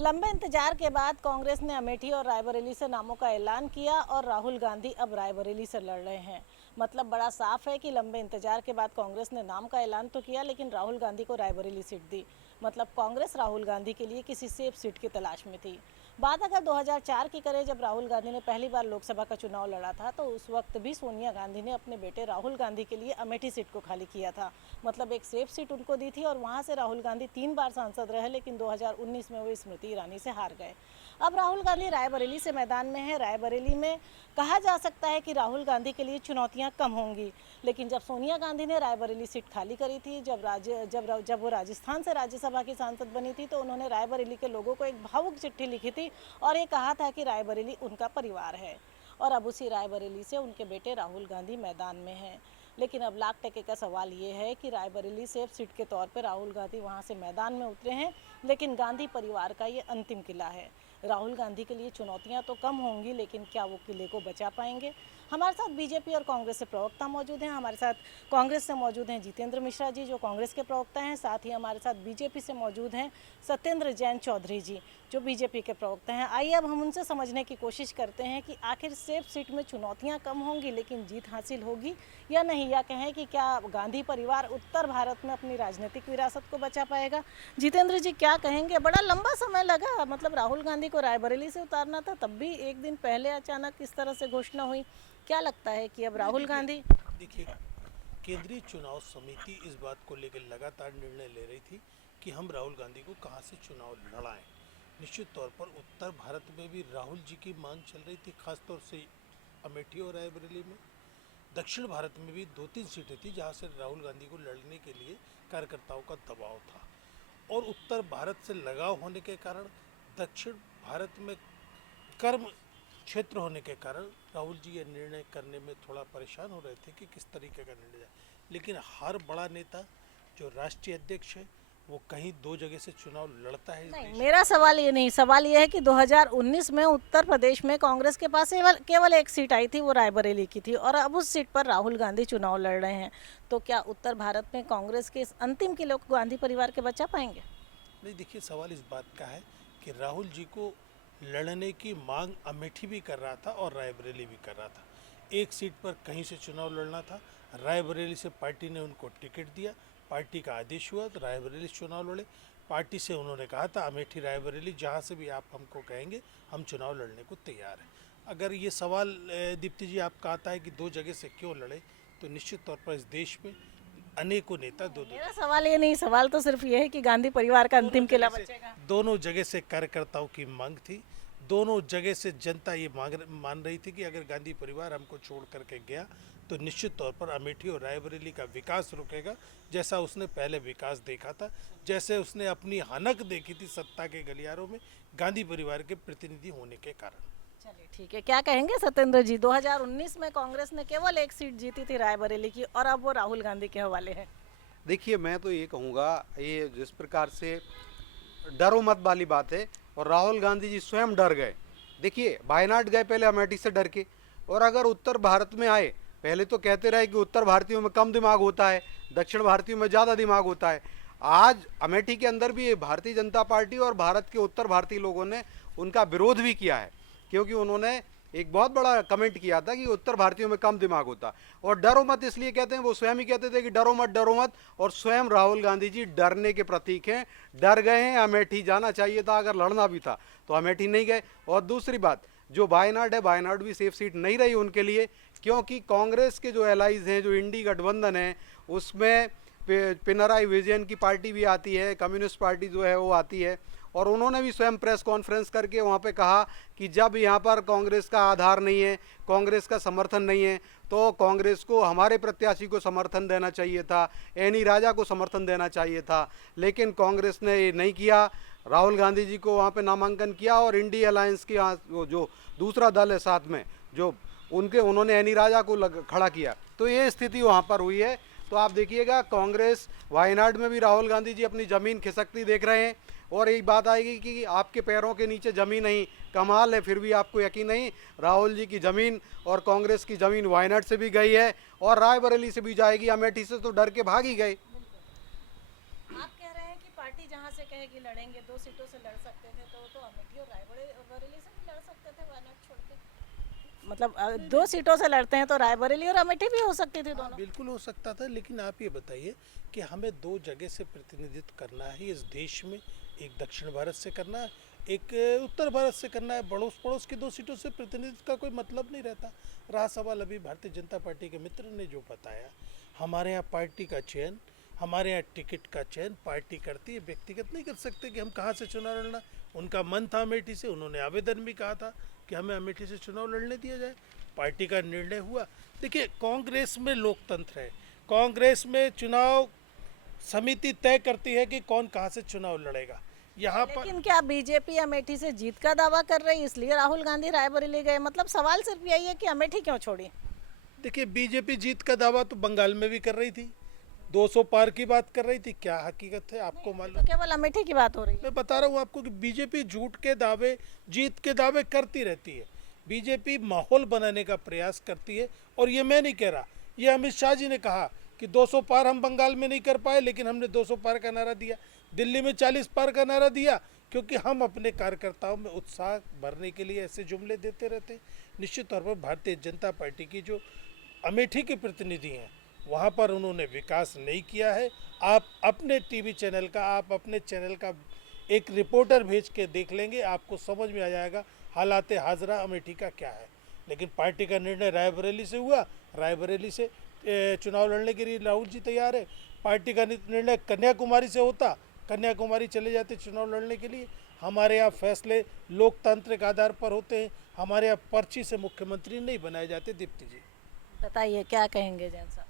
लंबे इंतजार के बाद कांग्रेस ने अमेठी और रायबरेली से नामों का ऐलान किया और राहुल गांधी अब रायबरेली से लड़ रहे हैं। मतलब बड़ा साफ है कि लंबे इंतजार के बाद कांग्रेस ने नाम का ऐलान तो किया, लेकिन राहुल गांधी को रायबरेली सीट दी। मतलब कांग्रेस राहुल गांधी के लिए किसी सेफ सीट की तलाश में थी। बात अगर 2004 की करें, जब राहुल गांधी ने पहली बार लोकसभा का चुनाव लड़ा था, तो उस वक्त भी सोनिया गांधी ने अपने बेटे राहुल गांधी के लिए अमेठी सीट को खाली किया था। मतलब एक सेफ सीट उनको दी थी और वहां से राहुल गांधी 3 बार सांसद रहे, लेकिन 2019 में वो स्मृति ईरानी से हार गए। अब राहुल गांधी रायबरेली से मैदान में है। रायबरेली में कहा जा सकता है कि राहुल गांधी के लिए चुनौतियां कम होंगी, लेकिन जब सोनिया गांधी ने रायबरेली सीट खाली करी थी, जब वो राजस्थान से राज्यसभा की सांसद बनी थी, तो उन्होंने रायबरेली के लोगों को एक भावुक चिट्ठी लिखी थी और ये कहा था कि रायबरेली उनका परिवार है। और अब उसी रायबरेली से उनके बेटे राहुल गांधी मैदान में हैं। लेकिन अब लाख टके का सवाल ये है कि रायबरेली सेफ सीट के तौर पर राहुल गांधी वहां से मैदान में उतरे हैं, लेकिन गांधी परिवार का ये अंतिम किला है। राहुल गांधी के लिए चुनौतियां तो कम होंगी, लेकिन क्या वो किले को बचा पाएंगे? हमारे साथ बीजेपी और कांग्रेस से प्रवक्ता मौजूद हैं। हमारे साथ कांग्रेस से मौजूद हैं जितेंद्र मिश्रा जी, जो कांग्रेस के प्रवक्ता हैं। साथ ही हमारे साथ बीजेपी से मौजूद हैं सत्येंद्र जैन चौधरी जी, जो बीजेपी के प्रवक्ता हैं। आइए अब हम उनसे समझने की कोशिश करते हैं कि आखिर सेफ सीट में चुनौतियां कम होंगी, लेकिन जीत हासिल होगी या नहीं, या कहें कि क्या गांधी परिवार उत्तर भारत में अपनी राजनीतिक विरासत को बचा पाएगा। जितेंद्र जी, क्या कहेंगे? बड़ा लंबा समय लगा, मतलब राहुल गांधी को रायबरेली से उतारना था, तब भी एक दिन पहले अचानक इस तरह से घोषणा हुई। क्या लगता है कि अब राहुल गांधी? देखिए, केंद्रीय चुनाव समिति इस बात को लेकर लगातार निर्णय ले रही थी कि हम राहुल गांधी को कहां से चुनाव लड़ाएं। निश्चित तौर पर उत्तर भारत में भी राहुल जी की मांग चल रही थी, खासतौर से अमेठी और रायबरेली में। दक्षिण भारत में भी 2-3 सीटें थी जहां से राहुल गांधी को लड़ने के लिए कार्यकर्ताओं का दबाव था। और उत्तर भारत से लगाव होने के कारण, दक्षिण भारत में कर्म क्षेत्र होने के कारण राहुल जी ये निर्णय करने में थोड़ा परेशान हो रहे थे कि किस तरीके का निर्णय जाए। लेकिन हर बड़ा नेता जो राष्ट्रीय अध्यक्ष है, वो कहीं 2 जगह से चुनाव लड़ता है इस नहीं, देश मेरा सवाल ये नहीं, सवाल ये है कि 2019 में उत्तर प्रदेश में कांग्रेस के पास केवल एक सीट आई थी, वो रायबरेली की थी, और अब उस सीट पर राहुल गांधी चुनाव लड़ रहे हैं। तो क्या उत्तर भारत में कांग्रेस के इस अंतिम किले को गांधी परिवार के बचा पाएंगे? नहीं, देखिए, सवाल इस बात का है कि राहुल जी को लड़ने की मांग अमेठी भी कर रहा था और रायबरेली भी कर रहा था। एक सीट पर कहीं से चुनाव लड़ना था। रायबरेली से पार्टी ने उनको टिकट दिया, पार्टी का आदेश हुआ तो रायबरेली से चुनाव लड़े। पार्टी से उन्होंने कहा था अमेठी रायबरेली जहाँ से भी आप हमको कहेंगे हम चुनाव लड़ने को तैयार हैं। अगर ये सवाल दीप्ति जी आपका आता है कि 2 जगह से क्यों लड़े, तो निश्चित तौर पर इस देश में अनेकों नेता दो दो मेरा सवाल ये नहीं, सवाल तो सिर्फ ये है कि गांधी परिवार का अंतिम किला बचेगा। दोनों जगह से कार्यकर्ताओं की मांग थी। दोनों जगह से जनता ये मान रही थी कि अगर गांधी परिवार हमको छोड़ करके गया तो निश्चित तौर पर अमेठी और रायबरेली का विकास रुकेगा, जैसा उसने पहले विकास देखा था, जैसे उसने अपनी हनक देखी थी सत्ता के गलियारों में गांधी परिवार के प्रतिनिधि होने के कारण। चलिए ठीक है, क्या कहेंगे सत्येंद्र जी? 2019 में कांग्रेस ने केवल एक सीट जीती थी रायबरेली की, और अब वो राहुल गांधी के हवाले है। देखिए, मैं तो ये कहूँगा, ये जिस प्रकार से डरो मत वाली बात है, और राहुल गांधी जी स्वयं डर गए। देखिए, वायनाड गए पहले अमेठी से डर के, और अगर उत्तर भारत में आए, पहले तो कहते रहे कि उत्तर भारतीयों में कम दिमाग होता है, दक्षिण भारतीयों में ज़्यादा दिमाग होता है। आज अमेठी के अंदर भी भारतीय जनता पार्टी और भारत के उत्तर भारतीय लोगों ने उनका विरोध भी किया है, क्योंकि उन्होंने एक बहुत बड़ा कमेंट किया था कि उत्तर भारतीयों में कम दिमाग होता। और डरो मत इसलिए कहते हैं, वो स्वयं ही कहते थे कि डरो मत, और स्वयं राहुल गांधी जी डरने के प्रतीक हैं। डर गए हैं। अमेठी जाना चाहिए था, अगर लड़ना भी था तो अमेठी नहीं गए। और दूसरी बात, जो वायनाड है, वायनाड भी सेफ सीट नहीं रही उनके लिए, क्योंकि कांग्रेस के जो एलाइज हैं, जो इंडी गठबंधन है, उसमें पिनराई विजयन की पार्टी भी आती है, कम्युनिस्ट पार्टी जो है वो आती है, और उन्होंने भी स्वयं प्रेस कॉन्फ्रेंस करके वहाँ पे कहा कि जब यहाँ पर कांग्रेस का आधार नहीं है, कांग्रेस का समर्थन नहीं है, तो कांग्रेस को हमारे प्रत्याशी को समर्थन देना चाहिए था, एनी राजा को समर्थन देना चाहिए था। लेकिन कांग्रेस ने ये नहीं किया। राहुल गांधी जी को वहाँ पे नामांकन किया, और इंडी अलायंस की जो दूसरा दल है साथ में, जो उन्होंने एनी राजा को खड़ा किया। तो ये स्थिति वहाँ पर हुई है। तो आप देखिएगा, कांग्रेस वायनाड में भी राहुल गांधी जी अपनी ज़मीन खिसकती देख रहे हैं, और एक बात आएगी कि आपके पैरों के नीचे ज़मीन नहीं, कमाल है, फिर भी आपको यकीन नहीं। राहुल जी की ज़मीन और कांग्रेस की ज़मीन वायनाड से भी गई है, और रायबरेली से भी जाएगी। अमेठी से तो डर के भाग ही गए। आप कह रहे हैं कि पार्टी जहां से कहे कि लड़ेंगे, 2 सीटों से लड़ सकते थे, तो अमेठी और रायबरेली से भी लड़ सकते थे वायनाड छोड़ के। मतलब 2 सीटों से लड़ते हैं तो रायबरेली और अमेठी भी हो सकती थी दोनों। बिल्कुल हो सकता था, लेकिन आप ये बताइए कि हमें दो जगह से प्रतिनिधित्व करना है इस देश में। एक दक्षिण भारत से करना है, एक उत्तर भारत से करना है। पड़ोस पड़ोस की 2 सीटों से प्रतिनिधित्व का कोई मतलब नहीं रहता। रहा सवाल अभी भारतीय जनता पार्टी के मित्र ने जो बताया, हमारे यहाँ पार्टी का चयन, हमारे यहाँ टिकट का चयन पार्टी करती है, व्यक्तिगत नहीं कर सकते कि हम कहाँ से चुनाव लड़ना। उनका मन था अमेठी से, उन्होंने आवेदन भी कहा था कि हमें अमेठी से चुनाव लड़ने दिया जाए। पार्टी का निर्णय हुआ। देखिए, कांग्रेस में लोकतंत्र है, कांग्रेस में चुनाव समिति तय करती है कि कौन कहाँ से चुनाव लड़ेगा। यहाँ पर लेकिन क्या बीजेपी अमेठी से जीत का दावा कर रही है, इसलिए राहुल गांधी रायबरेली गए? मतलब सवाल सिर्फ यही है कि अमेठी क्यों छोड़ी? देखिए, बीजेपी जीत का दावा तो बंगाल में भी कर रही थी, 200 पार की बात कर रही थी। क्या हकीकत है आपको मालूम? तो केवल अमेठी की बात हो रही है। मैं बता रहा हूँ आपको कि बीजेपी झूठ के दावे, जीत के दावे करती रहती है। बीजेपी माहौल बनाने का प्रयास करती है। और ये मैं नहीं कह रहा, ये अमित शाह जी ने कहा कि 200 पार हम बंगाल में नहीं कर पाए, लेकिन हमने 200 पार का नारा दिया। दिल्ली में 40 पार का नारा दिया, क्योंकि हम अपने कार्यकर्ताओं में उत्साह भरने के लिए ऐसे जुमले देते रहते हैं। निश्चित तौर पर भारतीय जनता पार्टी की जो अमेठी के प्रतिनिधि हैं, वहाँ पर उन्होंने विकास नहीं किया है। आप अपने टीवी चैनल का, आप अपने चैनल का एक रिपोर्टर भेज के देख लेंगे, आपको समझ में आ जाएगा हालात हाजरा अमेठी का क्या है। लेकिन पार्टी का निर्णय रायबरेली से हुआ, रायबरेली से चुनाव लड़ने के लिए राहुल जी तैयार है। पार्टी का निर्णय कन्याकुमारी से होता, कन्याकुमारी चले जाते चुनाव लड़ने के लिए। हमारे यहाँ फैसले लोकतांत्रिक आधार पर होते हैं, हमारे यहाँ पर्ची से मुख्यमंत्री नहीं बनाए जाते। दीप्ति जी बताइए क्या कहेंगे जैन साहब?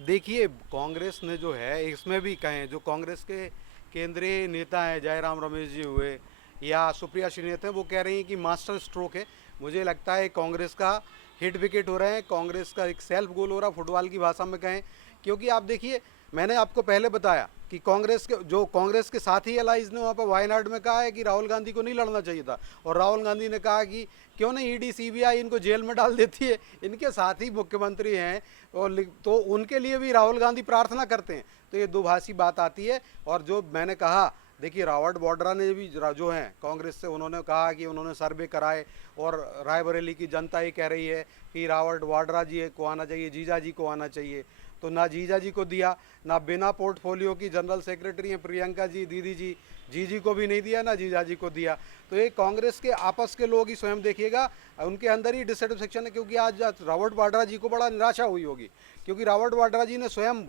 देखिए, कांग्रेस ने जो है, इसमें भी कहें जो कांग्रेस के केंद्रीय नेता हैं, जयराम रमेश जी हुए या सुप्रिया श्रीनाथ हैं, वो कह रही हैं कि मास्टर स्ट्रोक है। मुझे लगता है कांग्रेस का हिट विकेट हो रहे हैं, कांग्रेस का एक सेल्फ गोल हो रहा है, फुटबॉल की भाषा में कहें। क्योंकि आप देखिए, मैंने आपको पहले बताया कि कांग्रेस के साथी एलाइज ने वहाँ पर वायनाड में कहा है कि राहुल गांधी को नहीं लड़ना चाहिए था, और राहुल गांधी ने कहा कि क्यों नहीं ईडी सीबीआई इनको जेल में डाल देती है, इनके साथी मुख्यमंत्री हैं, और तो उनके लिए भी राहुल गांधी प्रार्थना करते हैं। तो ये दोभाषी बात आती है। और जो मैंने कहा, देखिए, रॉबर्ट वाड्रा ने भी जो हैं कांग्रेस से, उन्होंने कहा कि उन्होंने सर्वे कराए, और रायबरेली की जनता ये कह रही है कि रॉबर्ट वाड्रा जी को आना चाहिए, जीजा जी को आना चाहिए। तो ना जीजा जी को दिया, ना बिना पोर्टफोलियो की जनरल सेक्रेटरी हैं प्रियंका जी, दीदी जी, जी को भी नहीं दिया, ना जीजा जी को दिया। तो ये कांग्रेस के आपस के लोग ही स्वयं देखिएगा, उनके अंदर ही डिससेटिस्फेक्शन है। क्योंकि आज रॉबर्ट वाड्रा जी को बड़ा निराशा हुई होगी, क्योंकि रॉबर्ट वाड्रा जी ने स्वयं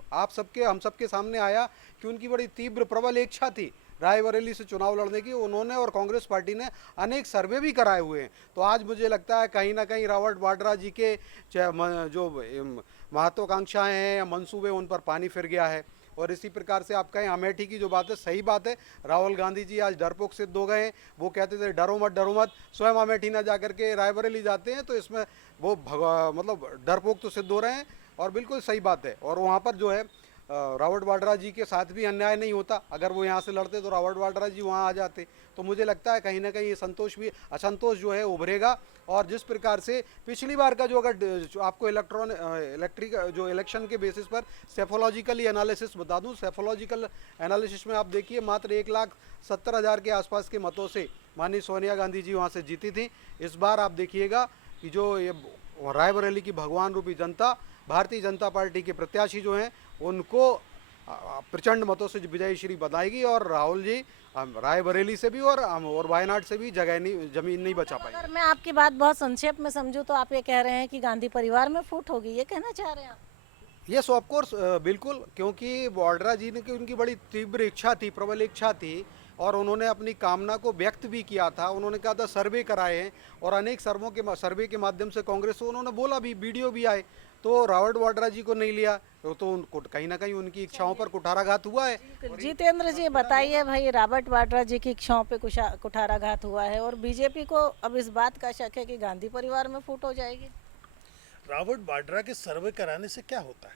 हम सबके सामने आया कि उनकी बड़ी तीव्र प्रबल इच्छा थी रायबरेली से चुनाव लड़ने की। उन्होंने और कांग्रेस पार्टी ने अनेक सर्वे भी कराए हुए हैं। तो आज मुझे लगता है कहीं ना कहीं रॉबर्ट वाड्रा जी के जो महत्वाकांक्षाएं हैं या मंसूबे, उन पर पानी फिर गया है। और इसी प्रकार से आप कहें अमेठी की जो बात है, सही बात है, राहुल गांधी जी आज डरपोक सिद्ध हो गए हैं। वो कहते थे डरो मत, स्वयं अमेठी ना जा करके रायबरेली जाते हैं, तो इसमें वो मतलब डरपोक तो सिद्ध हो रहे हैं। और बिल्कुल सही बात है। और वहाँ पर जो है रॉबर्ट वाड्रा जी के साथ भी अन्याय नहीं होता। अगर वो यहाँ से लड़ते तो रॉबर्ट वाड्रा जी वहाँ आ जाते। तो मुझे लगता है कहीं ना कहीं ये असंतोष जो है उभरेगा। और जिस प्रकार से पिछली बार का जो, अगर आपको इलेक्ट्रिक जो इलेक्शन के बेसिस पर सेफोलॉजिकली एनालिसिस बता दूं, सेफोलॉजिकल एनालिसिस में आप देखिए मात्र 1,70,000 के आसपास के मतों से माननीय सोनिया गांधी जी वहाँ से जीती थी। इस बार आप देखिएगा कि जो ये रायबरेली की भगवान रूपी जनता, भारतीय जनता पार्टी के प्रत्याशी जो हैं, उनको प्रचंड मतों से विजयश्री बताएगी। और राहुल जी रायबरेली से भी और वायनाड से भी जमीन नहीं बचा पाएंगे। अगर मैं आपकी बात बहुत संक्षेप में समझूं तो आप ये कह रहे हैं कि गांधी परिवार में फूट होगी, ये कहना चाह रहे हैं आप? यस, ऑफ कोर्स, बिल्कुल। क्योंकि वाड्रा जी ने की उनकी बड़ी तीव्र इच्छा थी, प्रबल इच्छा थी, और उन्होंने अपनी कामना को व्यक्त भी किया था। उन्होंने कहा था सर्वे कराए हैं, और अनेक सर्वे के माध्यम से कांग्रेस को उन्होंने बोला भी, वीडियो भी आए। तो रॉबर्ट वाड्रा जी को नहीं लिया, तो उनको कहीं ना कहीं उनकी इच्छाओं पर कुठाराघात हुआ है। जितेंद्र जी बताइए भाई, रॉबर्ट वाड्रा जी की इच्छाओं पे कुठाराघात हुआ है, और बीजेपी को अब इस बात का शक है कि गांधी परिवार में फूट हो जाएगी। रॉबर्ट वाड्रा के सर्वे कराने से क्या होता है?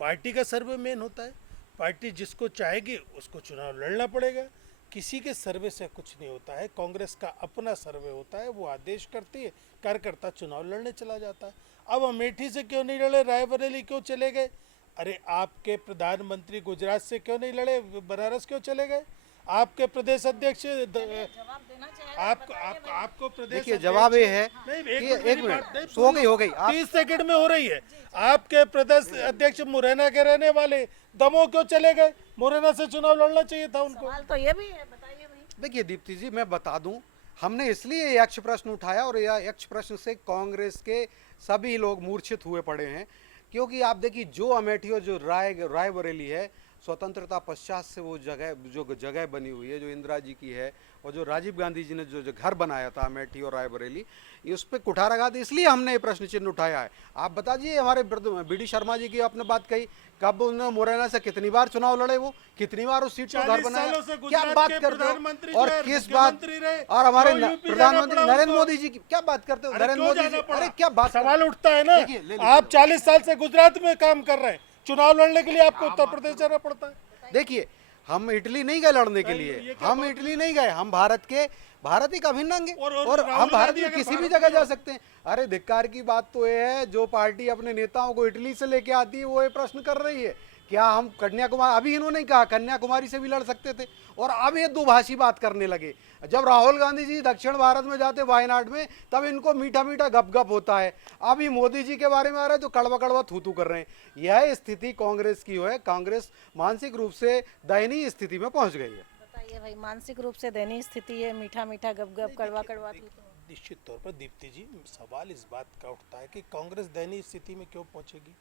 पार्टी का सर्वे मेन होता है। पार्टी जिसको चाहेगी उसको चुनाव लड़ना पड़ेगा। किसी के सर्वे से कुछ नहीं होता है। कांग्रेस का अपना सर्वे होता है, वो आदेश करती है, कार्यकर्ता चुनाव लड़ने चला जाता है। अब अमेठी से क्यों नहीं लड़े, रायबरेली क्यों चले गए? अरे आपके प्रधानमंत्री गुजरात से क्यों नहीं लड़े, बनारस क्यों चले गए? आपके प्रदेश अध्यक्ष जवाब देना चाहेगा आपको प्रदेश देखिए जवाब ये है नहीं, कि एक एक बात नहीं, मिनट हो गई आप 30 सेकंड में हो रही है। आपके प्रदेश अध्यक्ष मुरैना के रहने वाले दमोह क्यों चले गए? मुरैना से चुनाव लड़ना चाहिए था उनको। सवाल तो ये भी है, बताइए भाई। देखिए दीप्ति जी, मैं बता दूं, हमने इसलिए ये यक्ष प्रश्न उठाया और यह यक्ष प्रश्न से कांग्रेस के सभी लोग मूर्छित हुए पड़े हैं, क्योंकि आप देखिए जो अमेठी और जो रायबरेली है, स्वतंत्रता पश्चात से वो जगह बनी हुई है जो इंदिरा जी की है, और जो राजीव गांधी जी ने जो घर बनाया था अमेठी और रायबरेली, उस पर कुठाराघात, इसलिए हमने ये प्रश्न चिन्ह उठाया है। आप बता दीजिए, हमारे बी.डी. शर्मा जी की आपने बात कही, कब उन्होंने मुरैना से कितनी बार चुनाव लड़े, वो कितनी बार उस सीट को घर बनाया, क्या बात करते हो? और किस बात, और हमारे प्रधानमंत्री नरेंद्र मोदी जी की क्या बात करते हो? नरेंद्र मोदी जी, अरे क्या बात, सवाल उठता है ना। आप 40 साल से गुजरात में काम कर रहे हैं, चुनाव लड़ने के लिए आपको उत्तर प्रदेश जाना पड़ता है। देखिए हम इटली नहीं गए लड़ने के लिए, हम इटली नहीं गए, हम भारत ही का अभिन्न अंग है, और हम भारत में किसी भी जगह जा सकते हैं। अरे धिक्कार की बात तो ये है, जो पार्टी अपने नेताओं को इटली से लेके आती है वो ये प्रश्न कर रही है, क्या हम कन्याकुमारी, अभी इन्होंने कहा कन्याकुमारी से भी लड़ सकते थे, और अब ये दुभाषी बात करने लगे। जब राहुल गांधी जी दक्षिण भारत में जाते वायनाड में, तब इनको मीठा मीठा गप होता है, अभी मोदी जी के बारे में आ रहा है तो कड़वा कड़वा थू कर रहे हैं। यह स्थिति कांग्रेस की है, कांग्रेस मानसिक रूप से दयनीय स्थिति में पहुंच गई है। बताइए भाई, मानसिक रूप से दयनीय स्थिति है, मीठा मीठा गप कड़वा कड़वा थू। निश्चित तौर पर दीप्ति जी, सवाल इस बात का उठता है कि कांग्रेस दयनीय स्थिति में क्यों पहुंचेगी?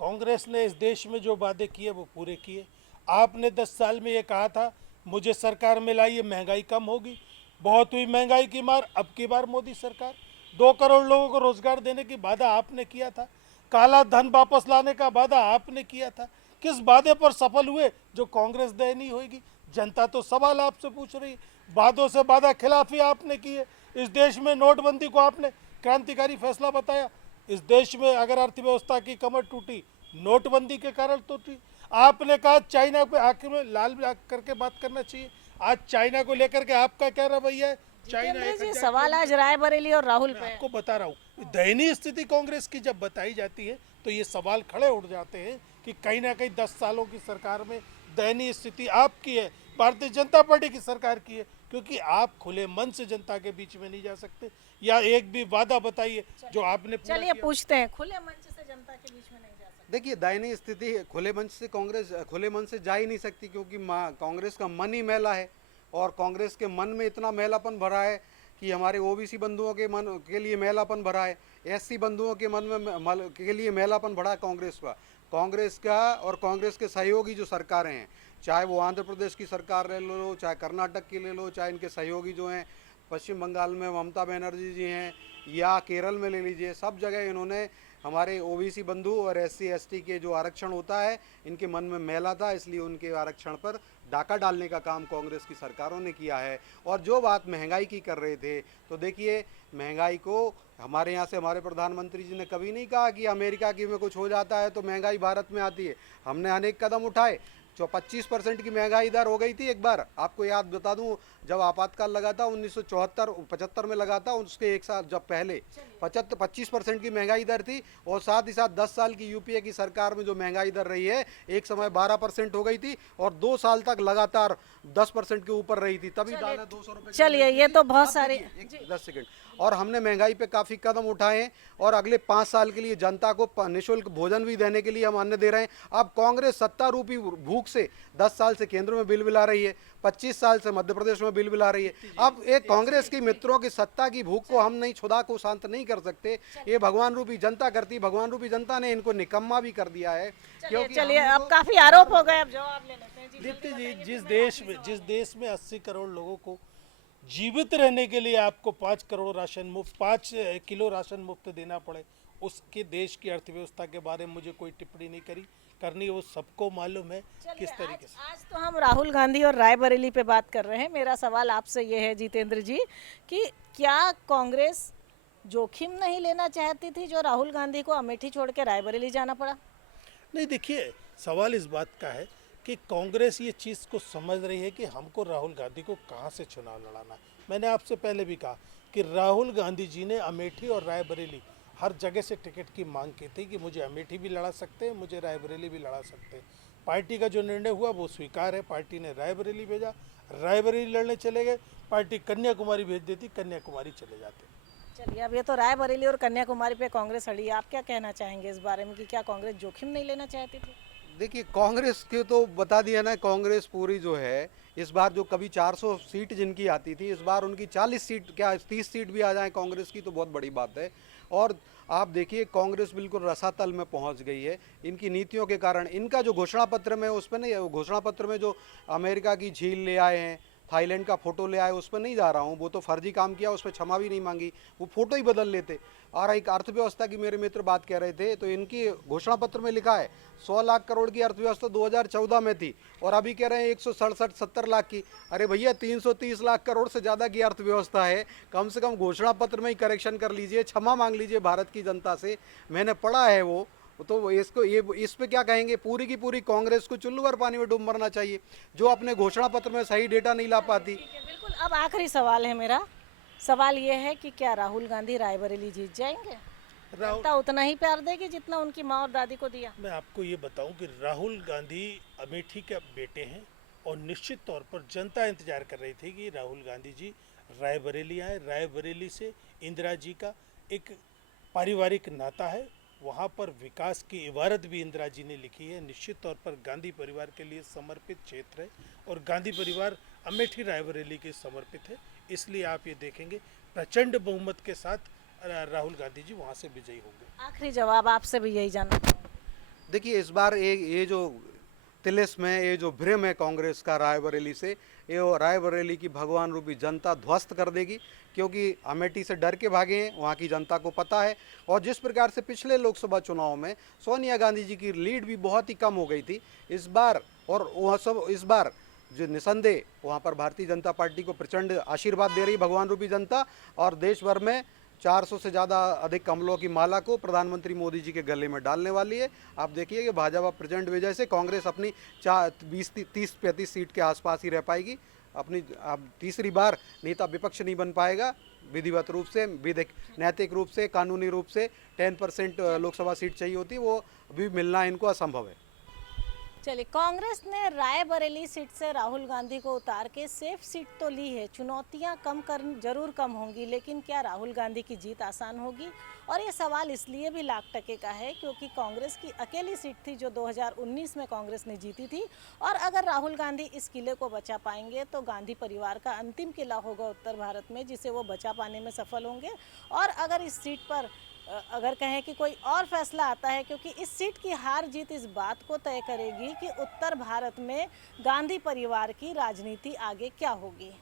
कांग्रेस ने इस देश में जो वादे किए वो पूरे किए। आपने 10 साल में ये कहा था मुझे सरकार में लाइए, महंगाई कम होगी, बहुत हुई महंगाई की मार। अब की बार मोदी सरकार 2 करोड़ लोगों को रोजगार देने की वादा आपने किया था, काला धन वापस लाने का वादा आपने किया था। किस वादे पर सफल हुए जो कांग्रेस दयनीय होगी? जनता तो सवाल आपसे पूछ रही है। वादों से वादा खिलाफी आपने की है। इस देश में नोटबंदी को आपने क्रांतिकारी फैसला बताया। इस देश में अगर अर्थव्यवस्था की कमर टूटी, नोटबंदी के कारण टूटी। आपने कहा चाइना पे आखिर में लाल करके बात करना चाहिए। आज चाइना को लेकर के आपका क्या रवैया है? चाइना जी, सवाल आज रायबरेली और राहुल पे है। आपको बता रहा हूँ, दयनीय स्थिति कांग्रेस की जब बताई जाती है तो ये सवाल खड़े उठ जाते हैं कि कहीं ना कहीं 10 सालों की सरकार में दयनीय स्थिति आपकी है, भारतीय जनता पार्टी की सरकार की है, क्योंकि आप खुले मन से जनता के बीच में नहीं जा सकते। या एक भी वादा बताइए जो आपने पूरा चलिए पूछते हैं, खुले मंच से जनता के बीच में नहीं जा सकते। देखिए दयनीय स्थिति खुले मंच से कांग्रेस खुले मन से जा ही नहीं सकती, क्योंकि कांग्रेस का मन ही मैला है, और कांग्रेस के मन में इतना मैलापन भरा है कि हमारे ओबीसी बंधुओं के मन के लिए मैलापन भरा है, एससी बंधुओं के मन में के लिए मैलापन भरा है कांग्रेस का और कांग्रेस के सहयोगी जो सरकारें हैं, चाहे वो आंध्र प्रदेश की सरकार ले लो, चाहे कर्नाटक की ले लो, चाहे इनके सहयोगी जो हैं पश्चिम बंगाल में ममता बनर्जी जी हैं, या केरल में ले लीजिए, सब जगह इन्होंने हमारे ओबीसी बंधु और एससी एसटी के जो आरक्षण होता है, इनके मन में मैला था, इसलिए उनके आरक्षण पर डाका डालने का काम कांग्रेस की सरकारों ने किया है। और जो बात महंगाई की कर रहे थे, तो देखिए महंगाई को हमारे यहाँ से हमारे प्रधानमंत्री जी ने कभी नहीं कहा कि अमेरिका की में कुछ हो जाता है तो महंगाई भारत में आती है। हमने अनेक कदम उठाए, जो 25% की महंगाई दर हो गई थी एक बार, आपको याद बता दूं, जब आपातकाल लगा था 1974-75 में लगा था, उसके एक साल जब पहले 25% की महंगाई दर थी, और साथ ही साथ 10 साल की यूपीए की सरकार में जो महंगाई दर रही है, एक समय 12% हो गई थी और 2 साल तक लगातार 10% के ऊपर रही थी, तभी दाना 200 रुपए। चलिए, ये तो बहुत सारे 10 सेकंड, और हमने महंगाई पे काफ़ी कदम उठाए हैं, और अगले 5 साल के लिए जनता को निःशुल्क भोजन भी देने के लिए हम अन्न दे रहे हैं। अब कांग्रेस सत्ता रूपी भूख से 10 साल से केंद्र में बिल बिला रही है, 25 साल से मध्य प्रदेश में बिल बिला रही है। अब एक कांग्रेस की मित्रों की सत्ता की भूख को हम नहीं, खुदा को शांत नहीं कर सकते, ये भगवान रूपी जनता करती, भगवान रूपी जनता ने इनको निकम्मा भी कर दिया है। चलिए, अब काफी आरोप हो गए, अब जवाब ले लेते हैं। दीप्ति जी, जिस देश में 80 करोड़ लोगों को जीवित रहने के लिए आपको 5 किलो राशन मुफ्त देना पड़े, उसके देश की अर्थव्यवस्था के बारे में मुझे कोई टिप्पणी नहीं करनी, वो सबको मालूम है किस तरीके से। आज तो हम राहुल गांधी और रायबरेली पे बात कर रहे हैं। मेरा सवाल आपसे ये है जितेंद्र जी, कि क्या कांग्रेस जोखिम नहीं लेना चाहती थी जो राहुल गांधी को अमेठी छोड़ के रायबरेली जाना पड़ा? नहीं, देखिए सवाल इस बात का है कि कांग्रेस ये चीज़ को समझ रही है कि हमको राहुल गांधी को कहाँ से चुनाव लड़ाना। मैंने आपसे पहले भी कहा कि राहुल गांधी जी ने अमेठी और रायबरेली हर जगह से टिकट की मांग की थी कि मुझे अमेठी भी लड़ा सकते हैं, मुझे रायबरेली भी लड़ा सकते हैं। पार्टी का जो निर्णय हुआ वो स्वीकार है, पार्टी ने रायबरेली भेजा। रायबरेली लड़ने चले गए, पार्टी कन्याकुमारी भेज देती, कन्याकुमारी चले जाते। चलिए, अब ये तो रायबरेली और कन्याकुमारी पे कांग्रेस अड़ी है, आप क्या कहना चाहेंगे इस बारे में कि क्या कांग्रेस जोखिम नहीं लेना चाहती थी? देखिए कांग्रेस के तो बता दिया ना, कांग्रेस पूरी जो है इस बार जो कभी 400 सीट जिनकी आती थी, इस बार उनकी 40 सीट, क्या 30 सीट भी आ जाए कांग्रेस की तो बहुत बड़ी बात है। और आप देखिए कांग्रेस बिल्कुल रसातल में पहुंच गई है इनकी नीतियों के कारण। इनका जो घोषणा पत्र में उस पर नहीं, घोषणा पत्र में जो अमेरिका की झील ले आए हैं, थाईलैंड का फोटो ले आए, उस पर नहीं जा रहा हूँ, वो तो फर्जी काम किया, उस पर क्षमा भी नहीं मांगी, वो फोटो ही बदल लेते। और एक अर्थव्यवस्था की मेरे मित्र बात कह रहे थे, तो इनकी घोषणा पत्र में लिखा है 100 लाख करोड़ की अर्थव्यवस्था 2014 में थी और अभी कह रहे हैं 167-70 लाख की। अरे भैया 330 लाख करोड़ से ज़्यादा की अर्थव्यवस्था है, कम से कम घोषणा पत्र में ही करेक्शन कर लीजिए, क्षमा मांग लीजिए भारत की जनता से। मैंने पढ़ा है वो, तो इसको ये इस पे क्या कहेंगे, पूरी की पूरी कांग्रेस को चुल्लू भर पानी में डूब मरना चाहिए जो अपने घोषणा पत्र में सही डेटा नहीं ला पाती। ठीक है, बिल्कुल। अब आखिरी सवाल है मेरा, सवाल ये है कि क्या राहुल गांधी रायबरेली जीत जाएंगे? राहुल, जनता उतना ही प्यार देगी जितना उनकी माँ और दादी को दिया? मैं आपको ये बताऊं कि राहुल गांधी अमेठी के बेटे हैं और निश्चित तौर पर जनता इंतजार कर रही थी कि राहुल गांधी जी रायबरेली आए। रायबरेली से इंदिरा जी का एक पारिवारिक नाता है, वहाँ पर विकास की इबारत भी इंदिरा जी ने लिखी है। निश्चित तौर पर गांधी परिवार के लिए समर्पित क्षेत्र है और गांधी परिवार अमेठी रायबरेली के समर्पित है, इसलिए आप ये देखेंगे प्रचंड बहुमत के साथ राहुल गांधी जी वहाँ से विजयी होंगे। आखिरी जवाब आपसे भी यही जानना चाहूंगी। देखिए इस बार ये जो तिलिस्म है, ये जो भ्रम है कांग्रेस का रायबरेली से, ये रायबरेली की भगवान रूपी जनता ध्वस्त कर देगी, क्योंकि अमेठी से डर के भागे हैं, वहाँ की जनता को पता है। और जिस प्रकार से पिछले लोकसभा चुनाव में सोनिया गांधी जी की लीड भी बहुत ही कम हो गई थी इस बार, और वह सब इस बार जो निसंदेह वहाँ पर भारतीय जनता पार्टी को प्रचंड आशीर्वाद दे रही भगवान रूपी जनता, और देश भर में 400 से ज़्यादा अधिक कमलों की माला को प्रधानमंत्री मोदी जी के गले में डालने वाली है। आप देखिए कि भाजपा प्रचंड विजय से कांग्रेस अपनी 20-30-35 सीट के आसपास ही रह पाएगी। अपनी अब तीसरी बार नेता विपक्ष नहीं बन पाएगा, विधिवत रूप से, नैतिक रूप से, कानूनी रूप से 10% लोकसभा सीट चाहिए होती, वो अभी मिलना इनको असंभव है। चलिए, कांग्रेस ने रायबरेली सीट से राहुल गांधी को उतार के सेफ सीट तो ली है। चुनौतियां जरूर कम होंगी, लेकिन क्या राहुल गांधी की जीत आसान होगी? और ये सवाल इसलिए भी लाख टके का है क्योंकि कांग्रेस की अकेली सीट थी जो 2019 में कांग्रेस ने जीती थी, और अगर राहुल गांधी इस किले को बचा पाएंगे तो गांधी परिवार का अंतिम किला होगा उत्तर भारत में, जिसे वो बचा पाने में सफल होंगे। और अगर इस सीट पर अगर कहें कि कोई और फैसला आता है, क्योंकि इस सीट की हार जीत इस बात को तय करेगी कि उत्तर भारत में गांधी परिवार की राजनीति आगे क्या होगी।